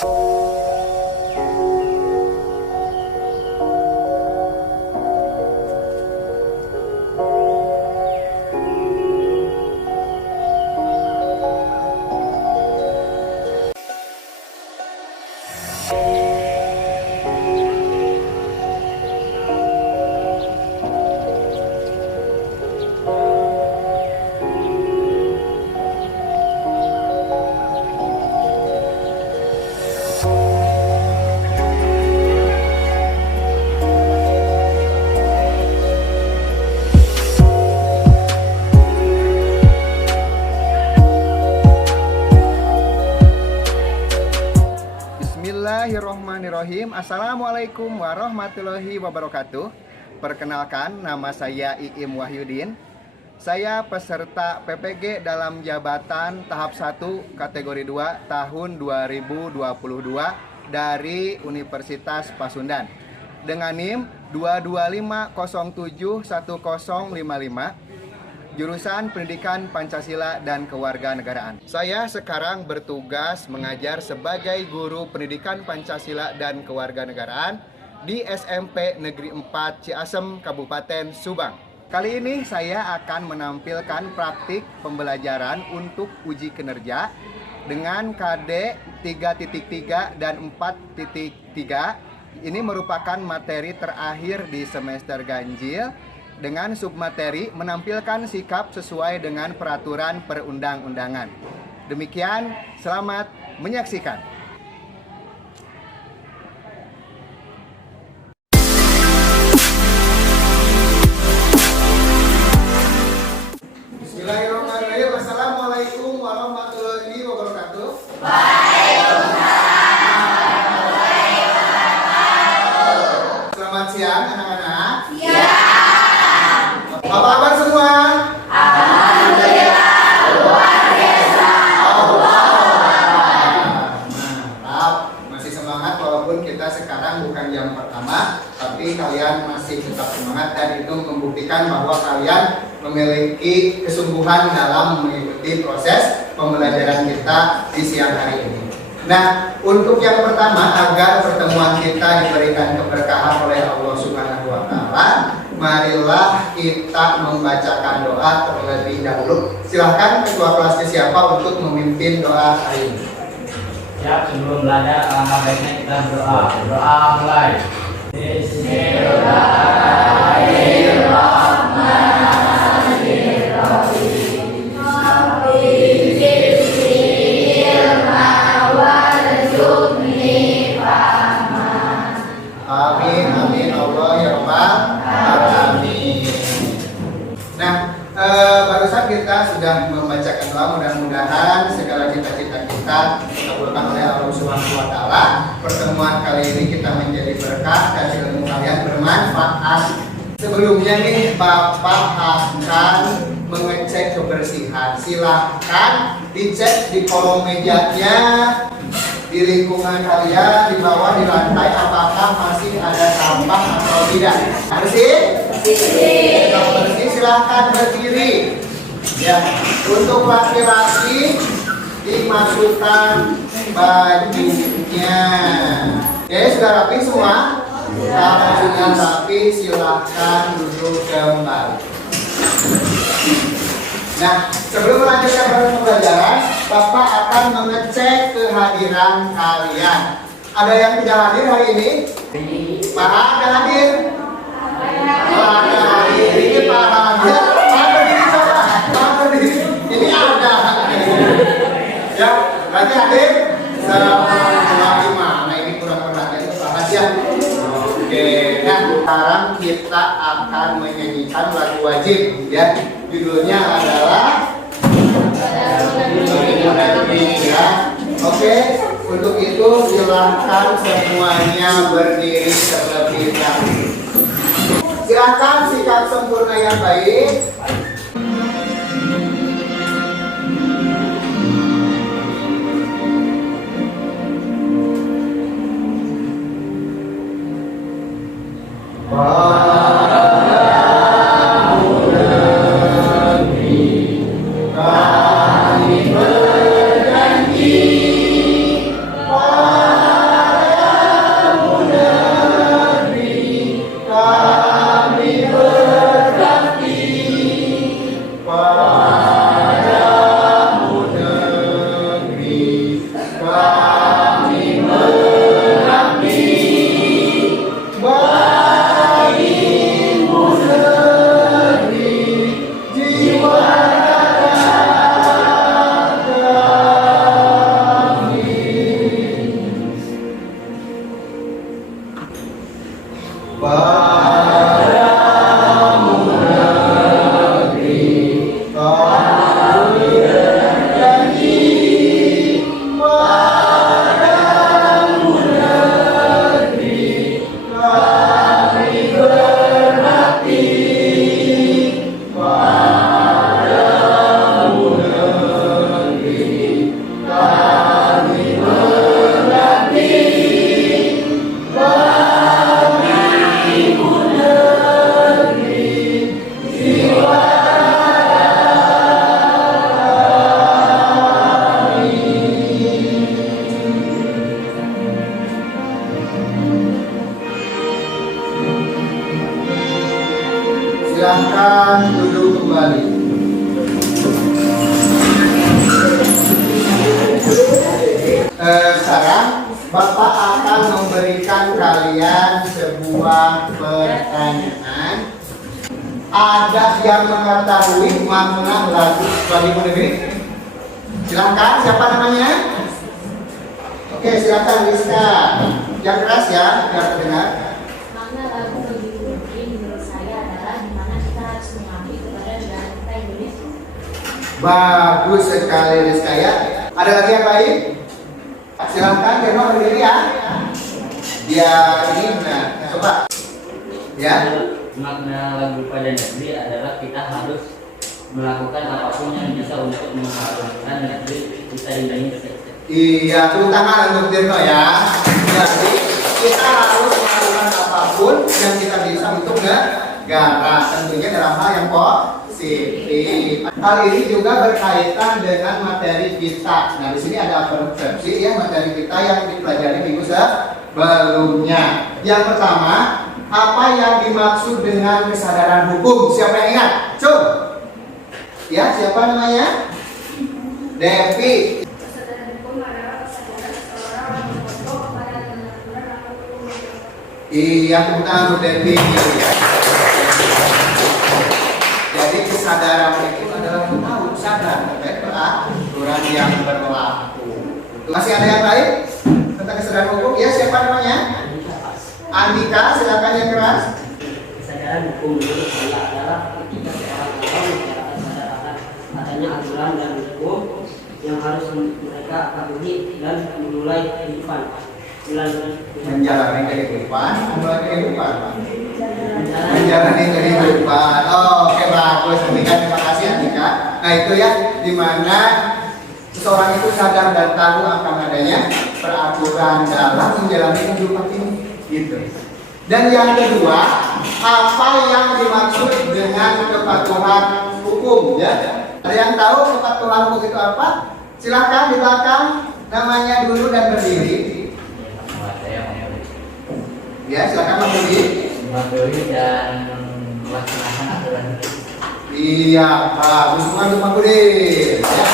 Bismillahirrohmanirrohim. Assalamualaikum warahmatullahi wabarakatuh. Perkenalkan, nama saya Iim Wahyudin. Saya peserta PPG dalam jabatan tahap 1 kategori 2 tahun 2022 dari Universitas Pasundan dengan NIM 225071055, jurusan Pendidikan Pancasila dan Kewarganegaraan. Saya sekarang bertugas mengajar sebagai guru Pendidikan Pancasila dan Kewarganegaraan di SMP Negeri 4 Ciasem, Kabupaten Subang. Kali ini saya akan menampilkan praktik pembelajaran untuk uji kinerja dengan KD 3.3 dan 4.3. Ini merupakan materi terakhir di semester ganjil dengan submateri menampilkan sikap sesuai dengan peraturan perundang-undangan. Demikian, selamat menyaksikan. Bismillahirrahmanirrahim. Assalamualaikum warahmatullahi wabarakatuh. Selamat siang anak-anak. Apa kabar semua? Alhamdulillah, luar biasa. Mantap, masih semangat walaupun kita sekarang bukan jam pertama, tapi kalian masih tetap semangat dan itu membuktikan bahwa kalian memiliki kesungguhan dalam mengikuti proses pembelajaran kita di siang hari ini. Nah, untuk yang pertama, agar pertemuan kita diberikan keberkahan oleh Allah Subhanahu wa Ta'ala, marilah kita membacakan doa terlebih dahulu. Silahkan ketua kelasnya siapa untuk memimpin doa hari ini. Siap, sebelum belajar alangkah baiknya kita berdoa. Doa mulai. Bismillahirrahmanirrahim. Amin, amin, Allah ya Rabbal alamin. Nah, barusan kita sudah membacakan doa, mudah-mudahan segala cita-cita kita dikabulkan oleh Allah Subhanahu wa Ta'ala. Pertemuan kali ini kita menjadi berkah dan ilmu kalian bermanfaat. Sebelumnya nih, Bapak akan mengecek kebersihan. Silahkan dicek di kolom mejanya, di lingkungan kalian, di bawah, di lantai, apakah masih ada sampah atau tidak. Bersih? Kalau bersih silahkan berdiri. Ya, untuk laki-laki dimasukkan bajunya. Ya, sudah rapi semua? Kalau sudah rapi silahkan duduk kembali. Nah, sebelum melanjutkan proses pembelajaran, Bapak akan mengecek kehadiran kalian. Ada yang tidak hadir hari ini? Pak ada hadir? Pak ada hadir. Ini Pak hadir. Pak berdiri coba. Pak berdiri. Ini ada. Ya, berarti hadir? Assalamualaikum. Nah, ini kurang perhatian itu Pak Haji. Oke, nah sekarang kita akan menyanyikan lagu wajib, ya. Judulnya adalah ya. Oke, untuk itu silahkan semuanya berdiri terlebih dahulu. Silahkan sikap sempurna yang baik. Kami berjanji kalian sebuah pertanyaan. Ada yang mengetahui makna lagu Suamimu Negeri? Silakan, siapa namanya? Oke, silakan Rizka. Yang keras ya, biar terdengar. Makna lagu Suamimu Negeri menurut saya adalah di mana kita harus mengabdi kepada negara kita Indonesia. Bagus sekali Rizka ya. Ada lagi yang lain? Silakan, Geno berdiri ya. Dia ini benar. Coba. Ya. Makna lagu pada negeri adalah kita harus melakukan apapun yang bisa untuk mengharumkan negeri kita di Indonesia. Iya, tepuk tangan untuk Dirno ya. Jadi kita harus melakukan apapun yang kita bisa untuk negara, tentunya dalam hal yang positif. Hal ini juga berkaitan dengan materi kita. Nah, di sini ada persepsi ya materi kita yang dipelajari minggu sebelumnya. Yang pertama, apa yang dimaksud dengan kesadaran hukum? Siapa yang ingat? Cum. Ya, siapa namanya? Devi. Kesadaran hukum adalah kesadaran seseorang yang berbentuk kepada aturan atau hukum. Iya, tepuk tangan untuk Devi. Ya. Jadi kesadaran itu adalah tahu sadar terkait peraturan yang berlaku. Masih ada yang lain tentang kesadaran hukum? Ya, siapa namanya? Andika, silakan yang keras. Kesadaran hukum menurut saya adalah ketika seorang masyarakat sadar akan adanya aturan dan hukum yang harus mereka patuhi dan memulai kehidupan. Menjalani kehidupan, menjalani kehidupan. Oh, oke bagus. Andika, terima kasih Andika. Nah itu ya, dimana seseorang itu sadar dan tahu akan adanya peraturan dalam menjalani kehidupan ini. Gitu. Dan yang kedua, apa yang dimaksud dengan kepatuhan hukum? Ya, ada yang tahu kepatuhan hukum itu apa? Silakan di belakang, namanya dulu dan berdiri. Ya, silakan berdiri. Mematuhi dan melaksanakan aturan. Iya, bagus untuk berdiri. Ya.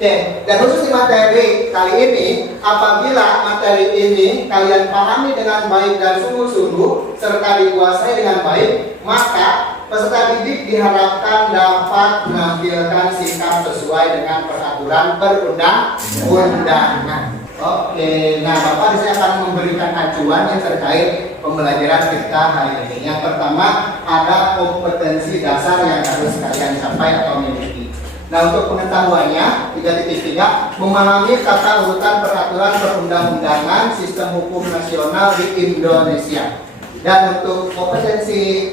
Oke, dan khusus di materi kali ini, apabila materi ini kalian pahami dengan baik dan sungguh-sungguh serta dikuasai dengan baik, maka peserta didik diharapkan dapat menampilkan sikap sesuai dengan peraturan perundang-undangan. Oke, nah Bapak di sini akan memberikan acuan yang terkait pembelajaran kita hari ini. Yang pertama, ada kompetensi dasar yang harus kalian capai atau miliki. Nah, untuk pengetahuannya, 3.3 memahami tata urutan peraturan perundang-undangan sistem hukum nasional di Indonesia. Dan untuk kompetensi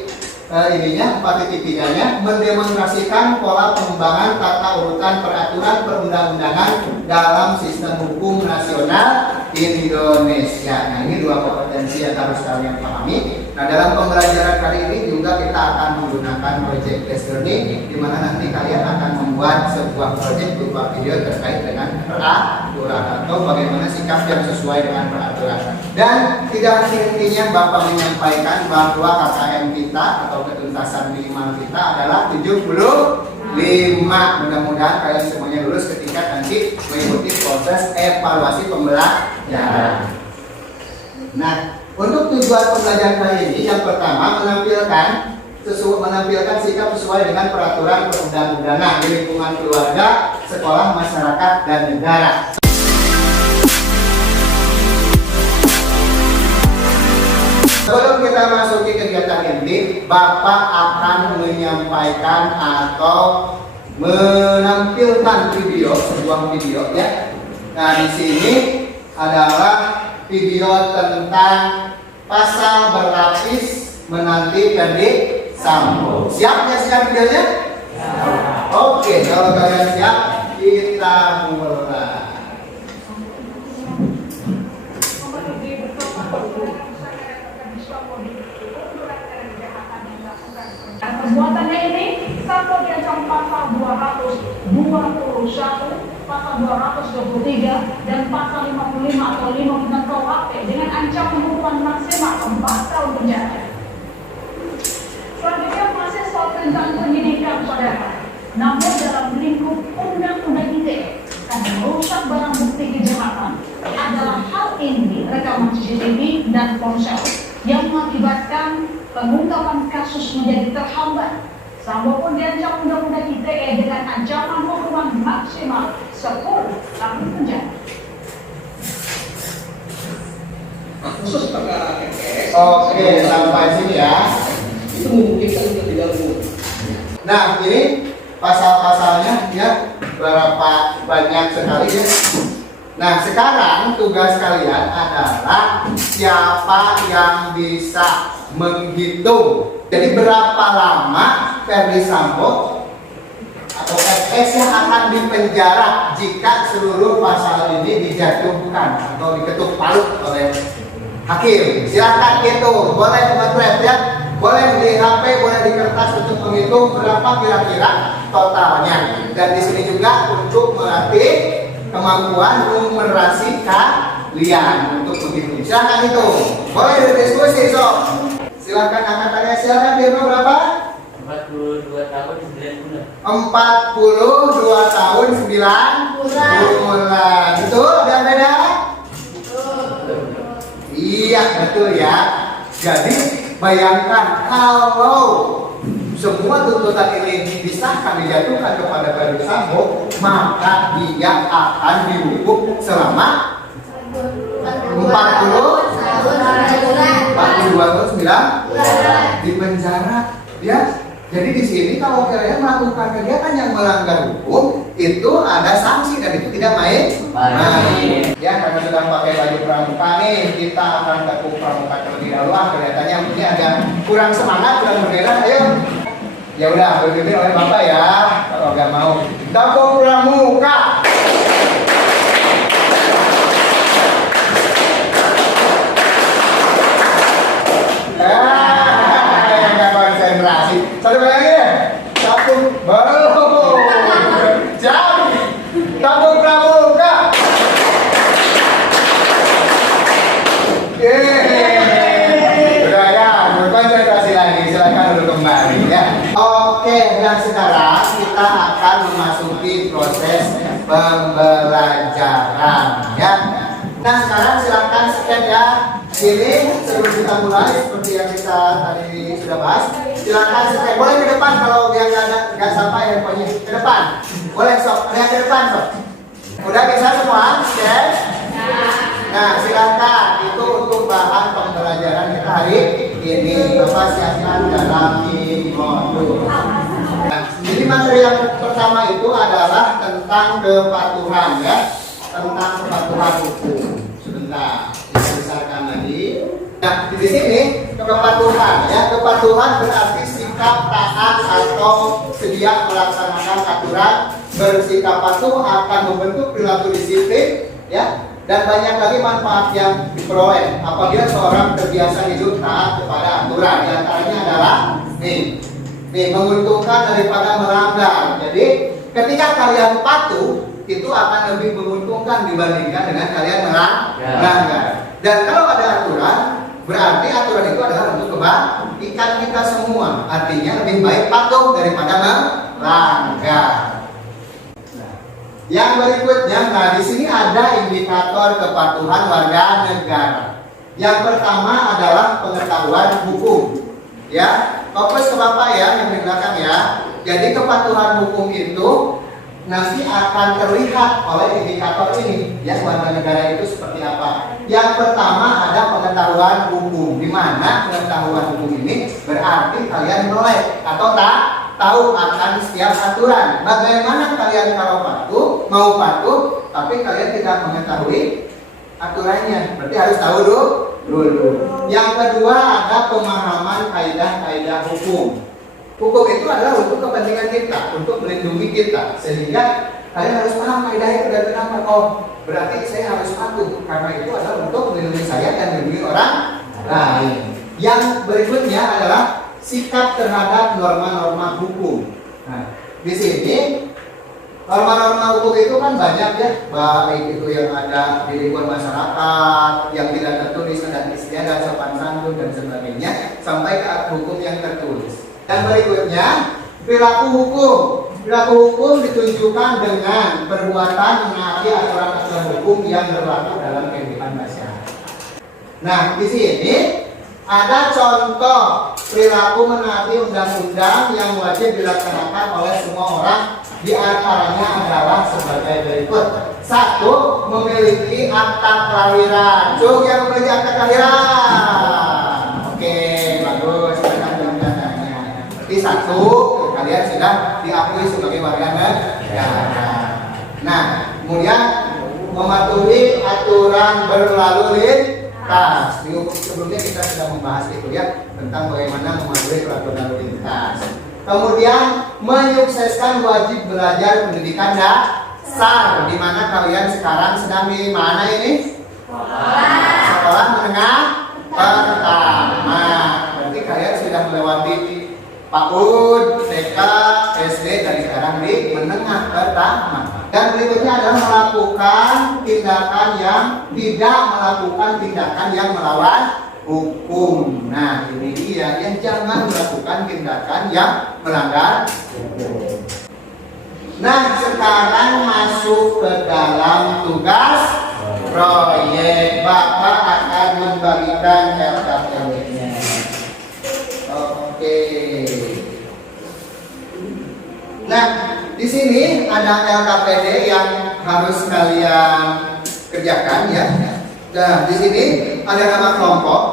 ininya 4.3-nya mendemonstrasikan pola pengembangan tata urutan peraturan perundang-undangan dalam sistem hukum nasional Indonesia. Nah, ini dua kompetensi yang harus kalian pahami. Nah, dalam pembelajaran kali ini juga kita akan menggunakan project based learning, di mana nanti kalian akan membuat sebuah project berupa video terkait dengan peraturan atau bagaimana sikap yang sesuai dengan peraturan. Dan tidak henti-hentinya Bapak menyampaikan bahwa KKM kita atau ketuntasan minimal kita adalah 75. Mudah-mudahan kalian semuanya lulus ketika nanti mengikuti proses evaluasi pembelajaran. Nah, untuk tujuan pembelajaran kali ini, yang pertama menampilkan sikap sesuai dengan peraturan perundang-undangan di lingkungan keluarga, sekolah, masyarakat, dan negara. Sebelum kita masuki kegiatan inti, Bapak akan menyampaikan atau menampilkan sebuah video ya. Nah, di sini adalah video tentang pasal berlapis menanti Ferdi Sambo. Siap menyaksikan videonya? Oke, kalau kalian siap, kita mulai. Perbuatannya ini Sambo diancam pasal 221, pasal 223 dan pasal 55 atau 5 KUHP dengan ancaman hukuman maksimal 4 tahun penjara. Selanjutnya masih soal tentang penyidikan saudara. Namun dalam lingkup undang-undang ITE, karena merusak barang bukti kejahatan adalah hal ini rekaman CCTV CCTV dan ponsel yang mengakibatkan pengungkapan kasus menjadi terhambat. Sambo pun diancam Undang-Undang ITE dengan ancaman hukuman maksimal 10 tahun penjara. Khusus perkara MPS. Oke, sampai sini ya. Itu memungkinkan untuk digabung. Nah, ini pasal-pasalnya ya berapa banyak sekali ya. Nah, sekarang tugas kalian adalah siapa yang bisa menghitung. Jadi berapa lama Ferdi Sambo atau FS yang akan dipenjara jika seluruh pasal ini dijatuhkan atau diketuk palu oleh hakim. Silakan hitung, boleh memotret ya, boleh di HP, boleh di kertas untuk menghitung berapa kira-kira totalnya. Dan di sini juga untuk melatih kemampuan numerasi kalian untuk menghitung. Silakan hitung, boleh berdiskusi sob. Silakan angkat tangan, silakan Bimo berapa? 42 tahun 9 bulan. 42 tahun 9 bulan. Betul? Dan beda? Iya, betul ya. Jadi bayangkan kalau semua tuntutan ini disahkan dijatuhkan kepada Ferdi Sambo, maka dia akan dihukum selama 42 tahun 9 di penjara ya. Jadi di sini kalau kalian melakukan kegiatan yang melanggar hukum itu ada sanksi dan itu tidak main. Ya, karena sudah pakai baju pramuka nih, kita akan tekuk pramuka terlebih dahulu. Kelihatannya mungkin ada kurang semangat, kurang berbeda. Ayo. Ya udah, berpimpin oleh Bapak ya. Kalau nggak mau, tekuk pramuka. Konsentrasi. Satu lagi deh. Satu baru. Jam. Tabung pramuka. Udah ya, berkonsentrasi lagi. Silakan dulu kembali ya. Oke, dan sekarang kita akan memasuki proses pembelajaran ya. Nah, sekarang silakan scan ya. Ini sebelum kita mulai seperti yang kita tadi sudah bahas, silakan scan. Boleh ke depan kalau yang nggak sampai handphonenya ke depan. Boleh sob, lihat ke depan sob. Udah bisa semua scan? Nah, silakan itu untuk bahan pembelajaran kita hari ini. Bapak siapkan dalam modul. Nah, jadi materi yang pertama itu adalah tentang kepatuhan ya, tentang kepatuhan hukum. Sebentar. Besarkan lagi. Nah, di sini kepatuhan ya. Kepatuhan berarti sikap taat atau sedia melaksanakan aturan. Bersikap patuh akan membentuk perilaku disiplin ya. Dan banyak lagi manfaat yang diperoleh apabila seorang terbiasa hidup taat kepada aturan. Di antaranya adalah nih menguntungkan daripada melanggar. Jadi ketika kalian patuh itu akan lebih menguntungkan dibandingkan dengan kalian melanggar. Dan kalau ada aturan, berarti aturan itu adalah untuk kebaikan kita semua. Artinya lebih baik patuh daripada melanggar. Yang berikutnya, nah di sini ada indikator kepatuhan warga negara. Yang pertama adalah pengetahuan hukum. Ya, fokus ke Bapak ya yang di belakang ya. Jadi kepatuhan hukum itu nanti akan terlihat oleh indikator ini ya, warga negara itu seperti apa. Yang pertama ada pengetahuan hukum, di mana pengetahuan hukum ini berarti kalian melek atau tak tahu akan setiap aturan. Bagaimana kalian kalau mau patuh tapi kalian tidak mengetahui aturannya, berarti harus tahu dulu. Yang kedua ada pemahaman kaidah-kaidah hukum. Hukum itu adalah untuk kepentingan kita, untuk melindungi kita, sehingga kalian harus paham kaidah itu dan kenapa. Oh, berarti saya harus patuh karena itu adalah untuk melindungi saya dan melindungi orang lain. Yang berikutnya adalah sikap terhadap norma-norma hukum. Nah, di sini norma-norma hukum itu kan banyak ya, baik itu yang ada di lingkungan masyarakat, yang tidak tertulis, adat istiadat, sopan santun dan sebagainya, sampai ke hukum yang tertulis. Dan berikutnya perilaku hukum. Perilaku hukum ditunjukkan dengan perbuatan menaati aturan-aturan hukum yang berlaku dalam kehidupan masyarakat. Nah, di sini ada contoh perilaku menaati undang-undang yang wajib dilaksanakan oleh semua orang. Di antaranya adalah sebagai berikut. 1. Memiliki akta kelahiran. Cung yang memiliki akta kelahiran. Oke, bagus. Silakan jam-jamnya. Berarti 1, kalian sudah diakui sebagai warga negara. Nah, kemudian mematuhi aturan berlalu lintas. Sebelumnya kita sudah membahas itu ya, tentang bagaimana mematuhi peraturan lalu lintas. Kemudian menyukseskan wajib belajar pendidikan dasar, di mana kalian sekarang sedang di mana ini? Sekolah menengah pertama. Berarti kalian sudah melewati PAUD, TK, SD dari sekarang di menengah pertama. Dan berikutnya adalah melakukan tindakan yang tidak melakukan tindakan yang melawan hukum. Nah, ini dia yang jangan melakukan tindakan yang melanggar hukum. Nah, sekarang masuk ke dalam tugas proyek. Bapak akan membagikan LKPD-nya. Oke. Nah, di sini ada LKPD yang harus kalian kerjakan ya. Nah, di sini ada nama kelompok.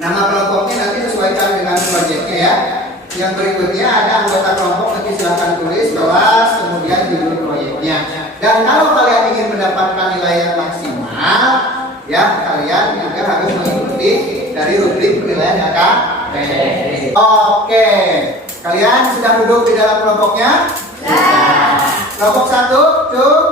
Nama kelompoknya nanti sesuaikan dengan proyeknya ya. Yang berikutnya ada anggota kelompok, nanti silahkan tulis kelas, kemudian judul proyeknya. Dan kalau kalian ingin mendapatkan nilai yang maksimal, ya kalian juga harus mengikuti dari rubrik penilaian LKPD. Oke, kalian sudah duduk di dalam kelompoknya? Kelompok 1, cuk.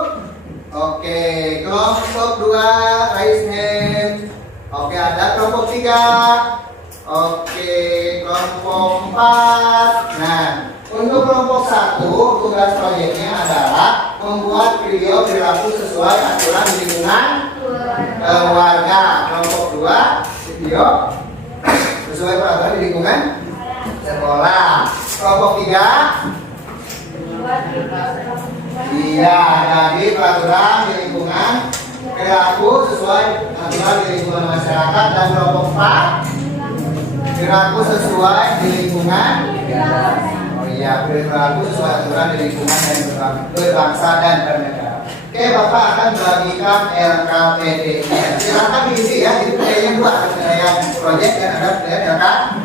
Oke, kelompok 2, raise hand. Oke, ada kelompok 3. Oke, kelompok 4. Nah, untuk kelompok 1, tugas proyeknya adalah membuat video perilaku sesuai aturan di lingkungan warga. Kelompok 2, video sesuai peraturan di lingkungan sekolah. Kelompok 3, iya, jadi peraturan di lingkungan perilaku sesuai aturan di lingkungan masyarakat. Dan kelompok 4, perilaku sesuai di lingkungan, oh iya, perilaku sesuai aturan di lingkungan dan berbangsa dan bernegara. Oke, Bapak akan bagikan LKPD-nya. Silakan diisi ya, itu penilaian 2, penilaian proyek dan ada penilaian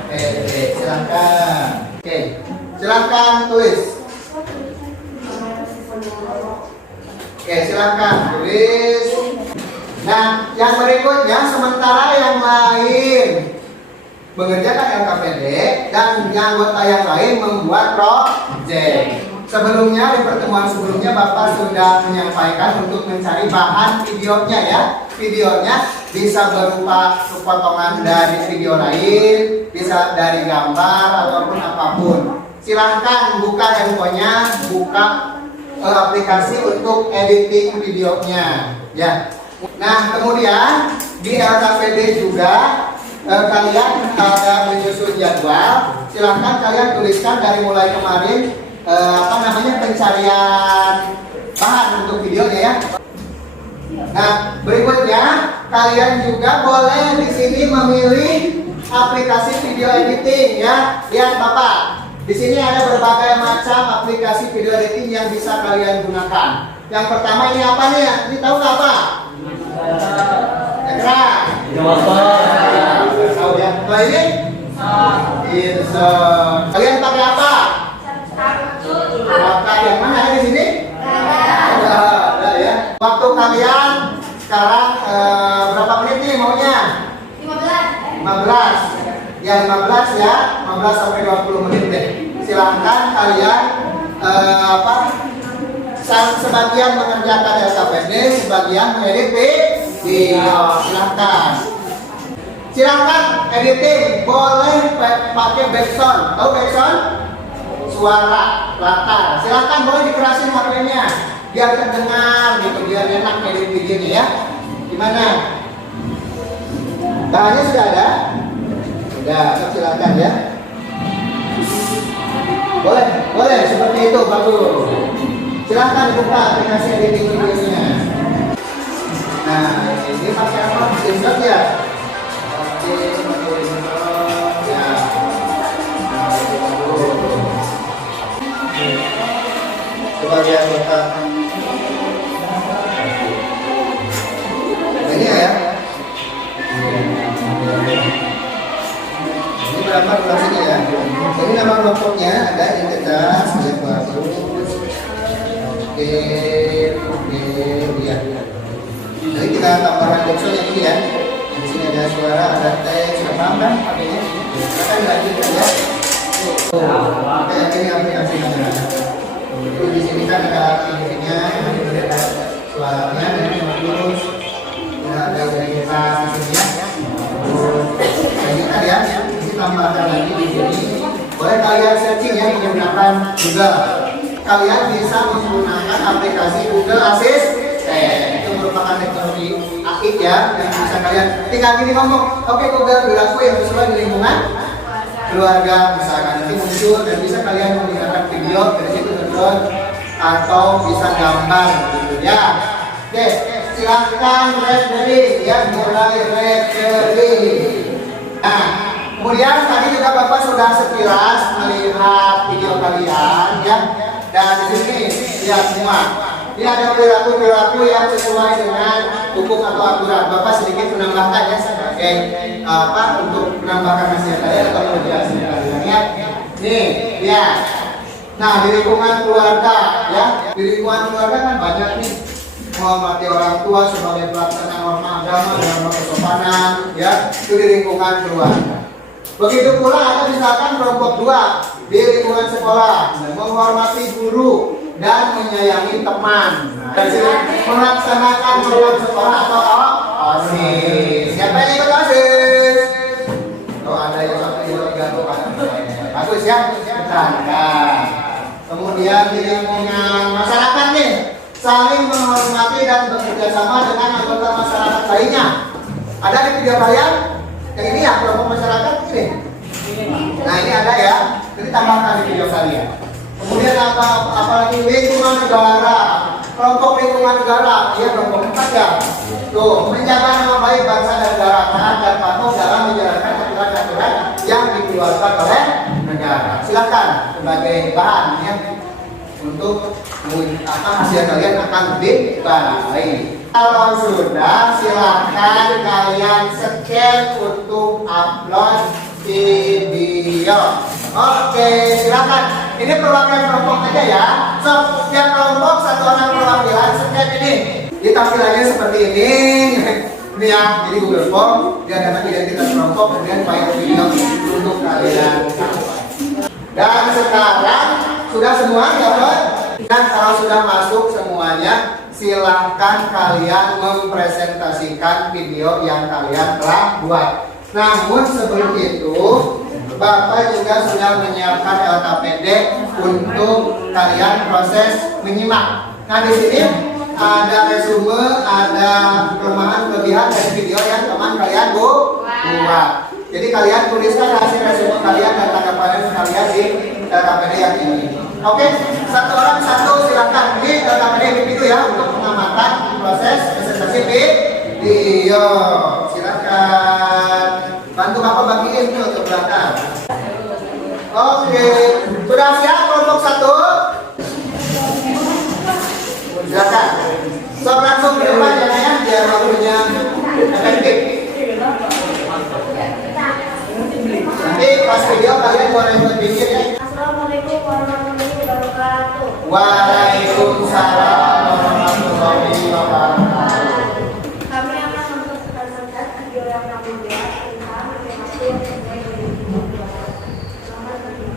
LKPD. Silakan. Oke, silakan tulis. Oke, silakan tulis. Nah, yang berikutnya sementara yang lain mengerjakan LKPD dan anggota yang lain membuat proyek. Sebelumnya, di pertemuan sebelumnya Bapak sudah menyampaikan untuk mencari bahan videonya ya. Videonya bisa berupa potongan dari video lain, bisa dari gambar ataupun apapun. Silahkan buka handphonenya, buka aplikasi untuk editing videonya ya. Nah, kemudian di LKPD juga kalian ada menyusun jadwal. Silahkan kalian tuliskan dari mulai kemarin pencarian bahan untuk videonya ya. Nah, berikutnya kalian juga boleh di sini memilih aplikasi video editing ya. Lihat Bapak, di sini ada berbagai macam aplikasi video editing yang bisa kalian gunakan. Yang pertama ini apa nih? Ini tahu nggak apa? Ekran. Tahu ya? Nah ini? Kalian pakai apa? Pakai yang mana ada di sini? Ada ya. Waktu kalian sekarang berapa menit nih maunya? 15. Ya 15 ya, 15 sampai 20 menit deh. Silahkan kalian sebagian mengerjakan LKPD, sebagian mengedit video. Silahkan editing, boleh pakai background. Tahu background? Suara latar. Silahkan boleh dikerasin HP-nya biar terdengar gitu, biar enak edit videonya ya. Gimana? Bahannya sudah ada? Sudah, silakan ya. Boleh seperti itu, bagus. Silahkan buka aplikasi editing videonya. Nah, ini pakai apa? Screenshot ya? Coba lihat letak. Ini ya. Ini berapa durasinya ya? Jadi nama kelompoknya ada identitas, lihat bagus. Oke, ya. Jadi kita tambahkan boxnya dulu ya. Di sini ada suara, ada teks, sudah paham kan? Pakainya. Kita lanjutkan ya. Oke, ini aplikasinya. Di sini kan ada ininya, ada suaranya, dan terus ada identitas ini ya. Lanjutkan ya. Ini tambahkan lagi di sini. Boleh kalian searching ya menggunakan Google. Kalian bisa menggunakan aplikasi Google Assistant. Itu merupakan teknologi AI ya yang bisa kalian tinggal gini ngomong, oke Google berlaku yang sesuai di lingkungan keluarga misalkan, nanti muncul dan bisa kalian menggunakan video dari situ nonton atau bisa gambar gitu ya. Oke, silahkan ready ya, mulai ready. Nah, kemudian tadi juga Bapak sudah sekilas melihat video kalian ya, dan di sini lihat semua. Ini ada perilaku-perilaku yang sesuai dengan hukum atau aturan. Bapak sedikit menambahkan ya sebagai untuk menambahkan nasihat kalian atau menjelaskan kalian ya. Nih, ya. Nah, di lingkungan keluarga ya, di lingkungan keluarga kan banyak nih menghormati orang tua sebagai pelaksana norma agama dan norma kesopanan ya, itu di lingkungan keluarga. Begitu pula ada misalkan kelompok 2 di lingkungan sekolah, menghormati guru dan menyayangi teman. Melaksanakan program sekolah atau OSIS. Siapa yang ikut OSIS? Oh, ada yang 1, 2, 3, 4. Bagus ya. Nah, kemudian di lingkungan masyarakat nih, saling menghormati dan bekerja sama dengan anggota masyarakat lainnya. Ada di video kalian? Yang ini ya kelompok masyarakat ini. Nah, ini ada ya. Jadi tambahkan di video kalian. Kemudian apalagi lingkungan negara, kelompok lingkungan negara, ya kelompok 4 ya. Tuh, menjaga nama baik bangsa dan negara, taat dan patuh dalam menjalankan aturan-aturan yang dikeluarkan oleh negara. Silakan sebagai bahan ya untuk hasil kalian akan lebih baik. Kalau sudah, silakan kalian scan untuk upload video. Oke, silakan. Ini perwakilan kelompok aja ya. So, setiap kelompok 1 orang perwakilan scan ini. Tampilannya seperti ini. Ini ya, jadi Google Form. Dia dapat identitas kelompok kemudian file video untuk kalian. Dan sekarang sudah semua ya, Bro? Dan kalau sudah masuk semuanya, silahkan kalian mempresentasikan video yang kalian telah buat. Namun sebelum itu, Bapak juga sudah menyiapkan LKPD untuk kalian proses menyimak. Nah, di sini ada resume, ada kelemahan kelebihan dari video yang teman kalian buat. Jadi kalian tuliskan hasil resume kalian dan tanggapan kalian di LKPD yang ini. Oke, 1 orang 1 silakan. Ini LKPD itu ya untuk pengamatan proses presentasi video. Silakan. Bantu Bapak bagiin tuh ke belakang. Oke, sudah siap kelompok 1? Silakan. So, langsung ke depan ya, biar waktunya efektif. Nanti pas video kalian boleh berpikir ya. Assalamualaikum warahmatullahi wabarakatuh. Waalaikumsalam warahmatullahi wabarakatuh. Kami akan mempresentasikan video yang kami buat tentang informasi yang sesuai dengan Selamat pagi.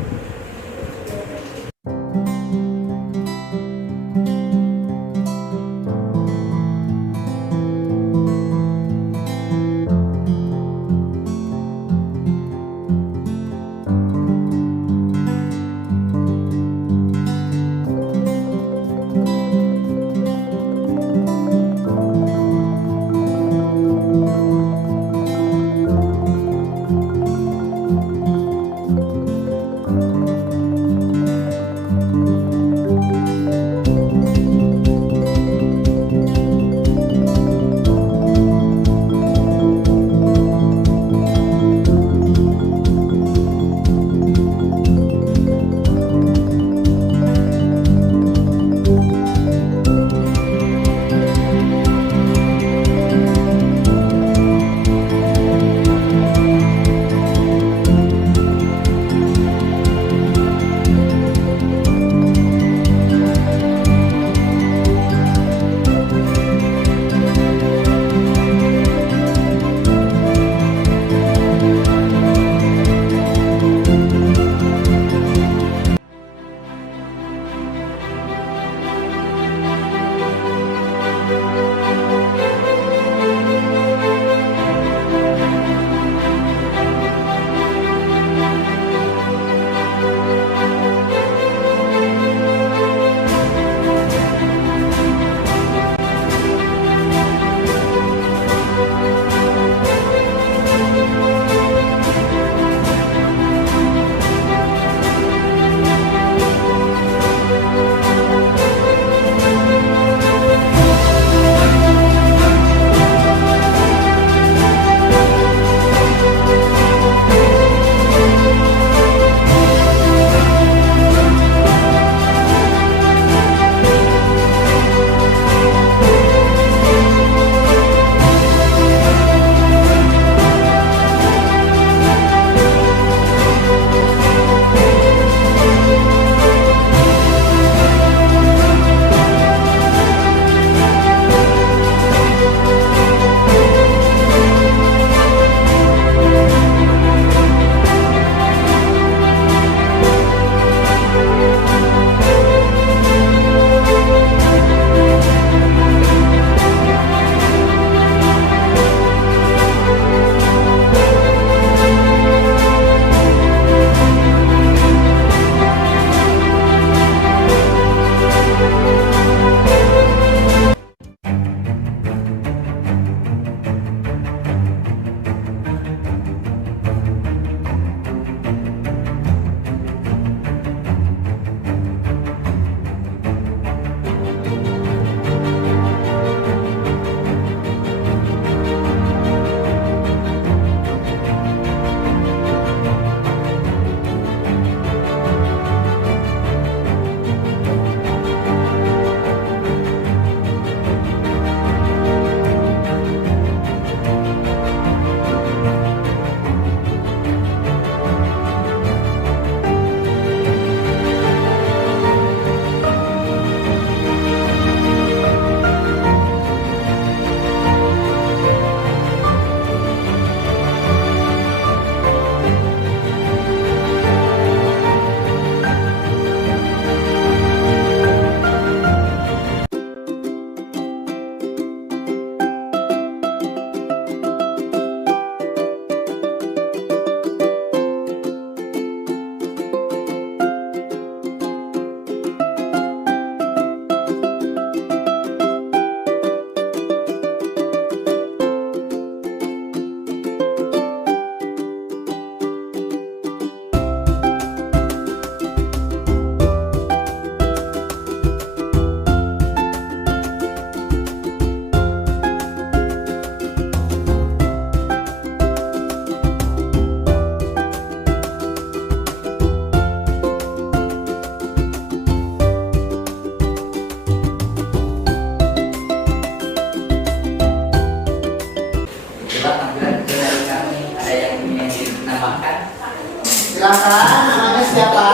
Silakan, namanya siapa?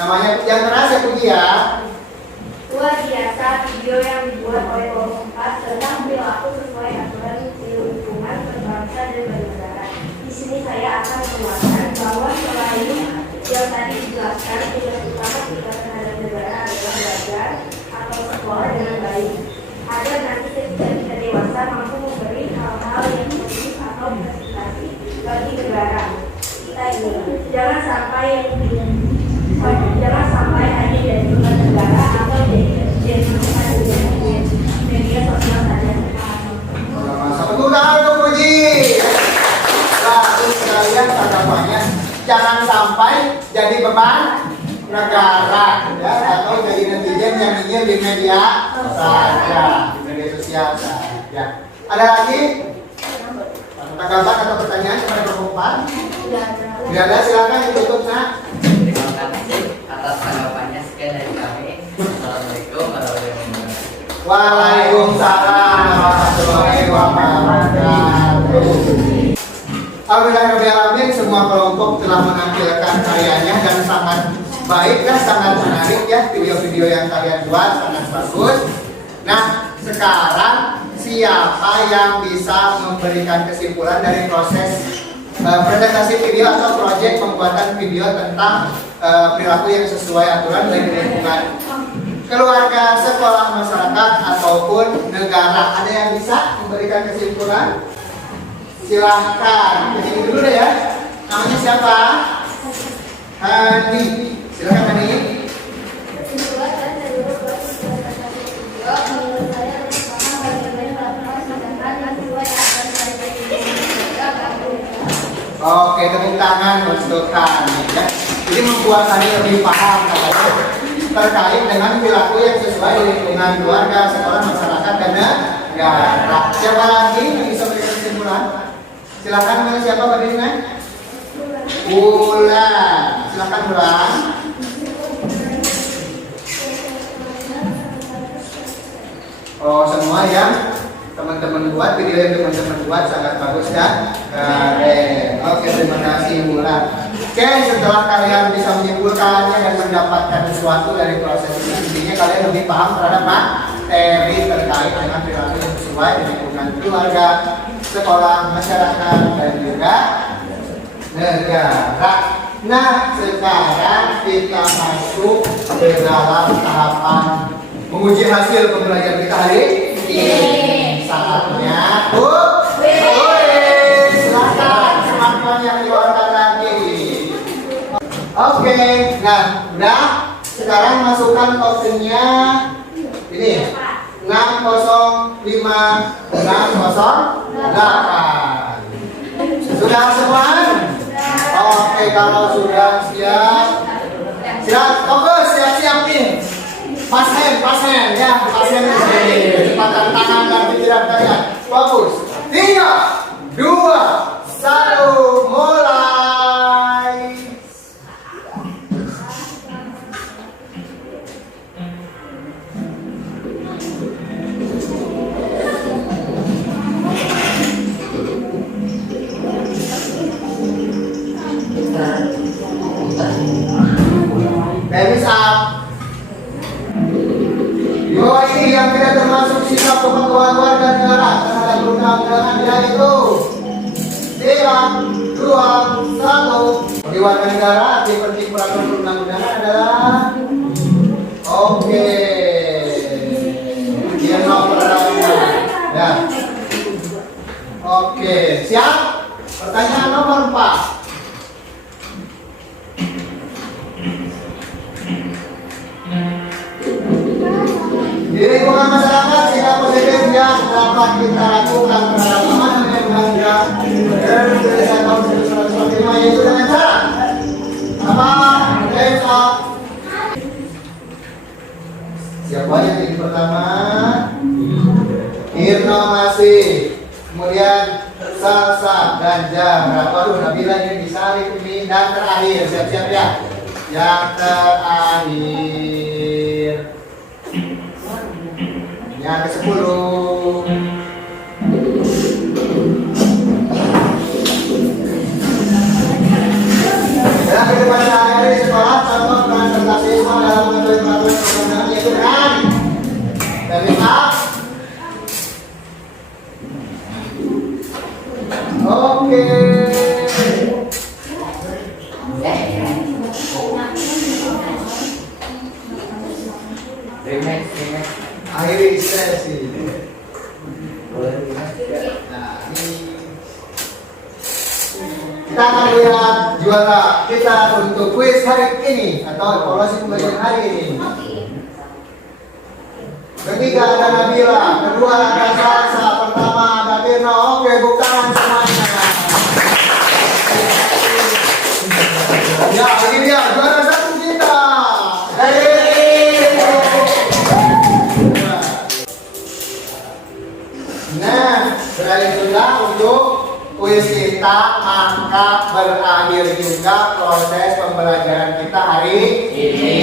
Namanya yang keras ya Puji ya. Luar biasa video yang dibuat oleh kelompok 4 tentang perilaku sesuai aturan di lingkungan berbangsa dan bernegara. Di sini saya akan menguatkan bahwa selain yang tadi dijelaskan, tugas utama kita terhadap negara adalah belajar atau sekolah dengan baik. Agar nanti ketika kita dewasa mampu memberi hal-hal yang positif atau prestasi bagi negara kita ini. Jangan sampai hanya jadi tugas negara atau jadi media sosial saja. Tepuk tangan untuk Puji. Lalu sekalian tanggapannya, jangan sampai jadi beban negara ya, atau jadi netizen yang nyinyir di media saja, di media sosial saja. Ada lagi tanggapan atau pertanyaan kepada perempuan? Tidak ada, silakan ditutup nak. Terima kasih atas tanggapannya. Sekian dari kami. Assalamualaikum warahmatullahi wabarakatuh. Waalaikumsalam warahmatullahi wabarakatuh. Alhamdulillah, semua kelompok telah menampilkan karyanya dan sangat baik dan sangat menarik ya, video-video yang kalian buat sangat bagus. Nah, sekarang siapa yang bisa memberikan kesimpulan dari proses presentasi video atau proyek pembuatan video tentang perilaku yang sesuai aturan dari lingkungan keluarga, sekolah, masyarakat ataupun negara? Ada yang bisa memberikan kesimpulan? Silahkan, jadi dulu deh ya. Namanya siapa? Hani. Silakan Hani. Oke, tepuk tangan untuk Hani ya. Jadi membuat Hani lebih paham terkait dengan perilaku yang sesuai di lingkungan keluarga, sekolah, masyarakat, dan negara. Siapa lagi yang bisa memberikan kesimpulan? Silakan, mana siapa berdirinya? Bulan. Silakan Bulan. Oh, semua yang teman-teman buat, video yang teman-teman buat sangat bagus dan keren. Oke, terima kasih Bulan. Oke, setelah kalian bisa menyimpulkannya dan mendapatkan sesuatu dari proses ini, intinya kalian lebih paham terhadap materi terkait dengan perilaku yang sesuai di lingkungan keluarga, sekolah, masyarakat, dan juga negara. Nah, sekarang kita masuk ke dalam tahapan menguji hasil pembelajaran kita hari ini. Saatnya silakan smartphone yang dikeluarkan lagi. Oke, nah udah. Sekarang masukkan tokennya ini 605-608. Sudah semua? Oke, kalau sudah siap, fokus, siap-siap nih. Pasien ya, pasien di sini. Kecepatan tangan dan pikiran kalian. Fokus. 3, 2, 1, mulai. Time's up. Di bawah ini yang tidak termasuk sikap kepatuhan warga negara terhadap undang-undangan yaitu 3, 2, 1. Bagi warga negara, arti penting peraturan perundang-undangan adalah oke. Dia mau pertanyaan. Ya. Oke, siap? Pertanyaan nomor 4. Di lingkungan masyarakat, sikap positif yang dapat kita lakukan terhadap amanah dan undang-undang Indonesia tahun 1945 yaitu dengan cara apa? Time's up. Siapa yang jadi pertama? Irno masih, kemudian Salsa, Ganja, waduh Nabila ini disalib ini, dan terakhir siap-siap ya. Yang terakhir yang ke-10. kehidupan sehari-hari di sekolah, contoh peran serta siswa dalam mengetahui peraturan perundang-undangan yaitu dengan terlihat. Oke. Akhiri sesi. Nah, ini kita akan lihat juara kita untuk kuis hari ini atau evaluasi pembelajaran hari ini. Ketiga ada Nabila, kedua ada Salsa, pertama ada Firna. Oke, tepuk tangan semuanya. Ya, ini dia juara satu kita. Nah, beralih sudah untuk kuis kita, maka berakhir juga proses pembelajaran kita hari ini.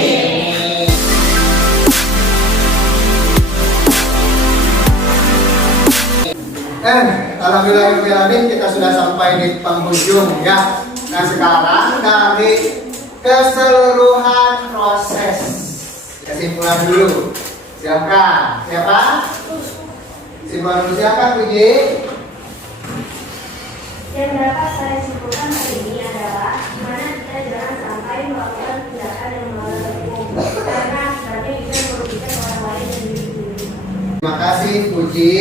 Alhamdulillah kita sudah sampai di penghujung ya. Nah sekarang dari keseluruhan proses kesimpulan dulu. Siapkan? Siapa? Simpulan dulu siapa Puji? Yang dapat saya simpulkan hari ini adalah gimana kita jangan sampai melakukan tindakan yang melanggar hukum karena akibatnya bisa merugikan orang lain dan diri sendiri. Terima kasih Puji.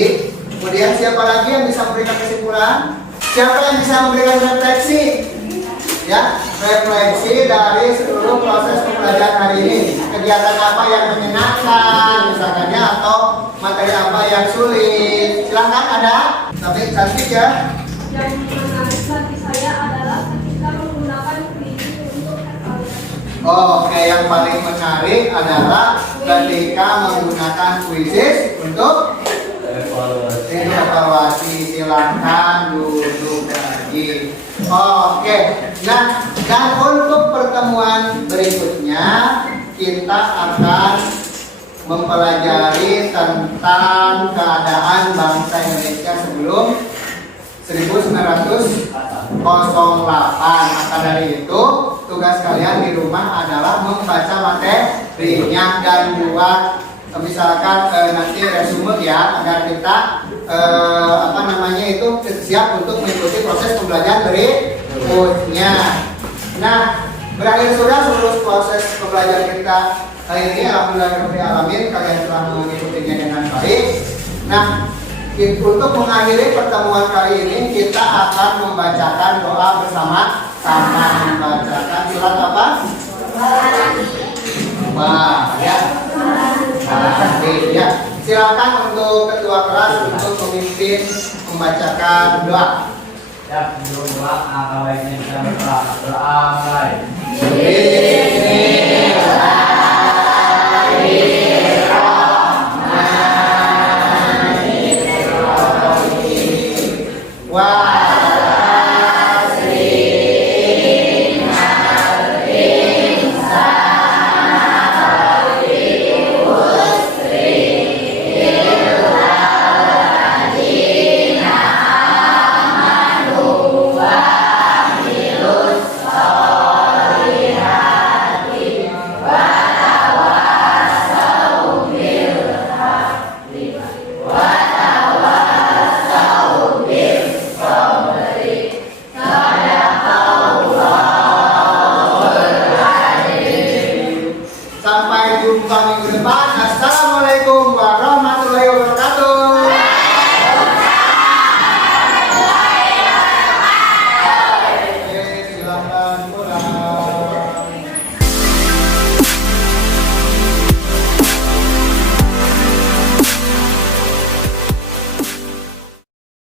Kemudian siapa lagi yang bisa memberikan kesimpulan? Siapa yang bisa memberikan refleksi? Ya, refleksi dari seluruh proses pembelajaran hari ini. Kegiatan apa yang menyenangkan, misalkannya, atau materi apa yang sulit. Silahkan ada. Tapi cantik ya. Yang menarik bagi saya adalah ketika menggunakan video untuk evaluasi. Oke, yang paling menarik adalah ketika menggunakan quizzes untuk evaluasi. Silahkan duduk lagi. Oke, nah dan untuk pertemuan berikutnya kita akan mempelajari tentang keadaan bangsa Indonesia sebelum 1908. Maka dari itu tugas kalian di rumah adalah membaca materinya dan buat misalkan nanti resume ya agar kita siap untuk mengikuti proses pembelajaran berikutnya. Nah, berakhir sudah seluruh proses pembelajaran kita hari ini. Alhamdulillahirobbilalamin, kalian telah mengikutinya dengan baik. Nah, untuk mengakhiri pertemuan kali ini kita akan membacakan doa bersama-sama. Membacakan surat apa? Wah, ya. Ya. Silakan untuk ketua kelas untuk memimpin membacakan doa. Ya, doa apa baiknya kita beramal. Wah.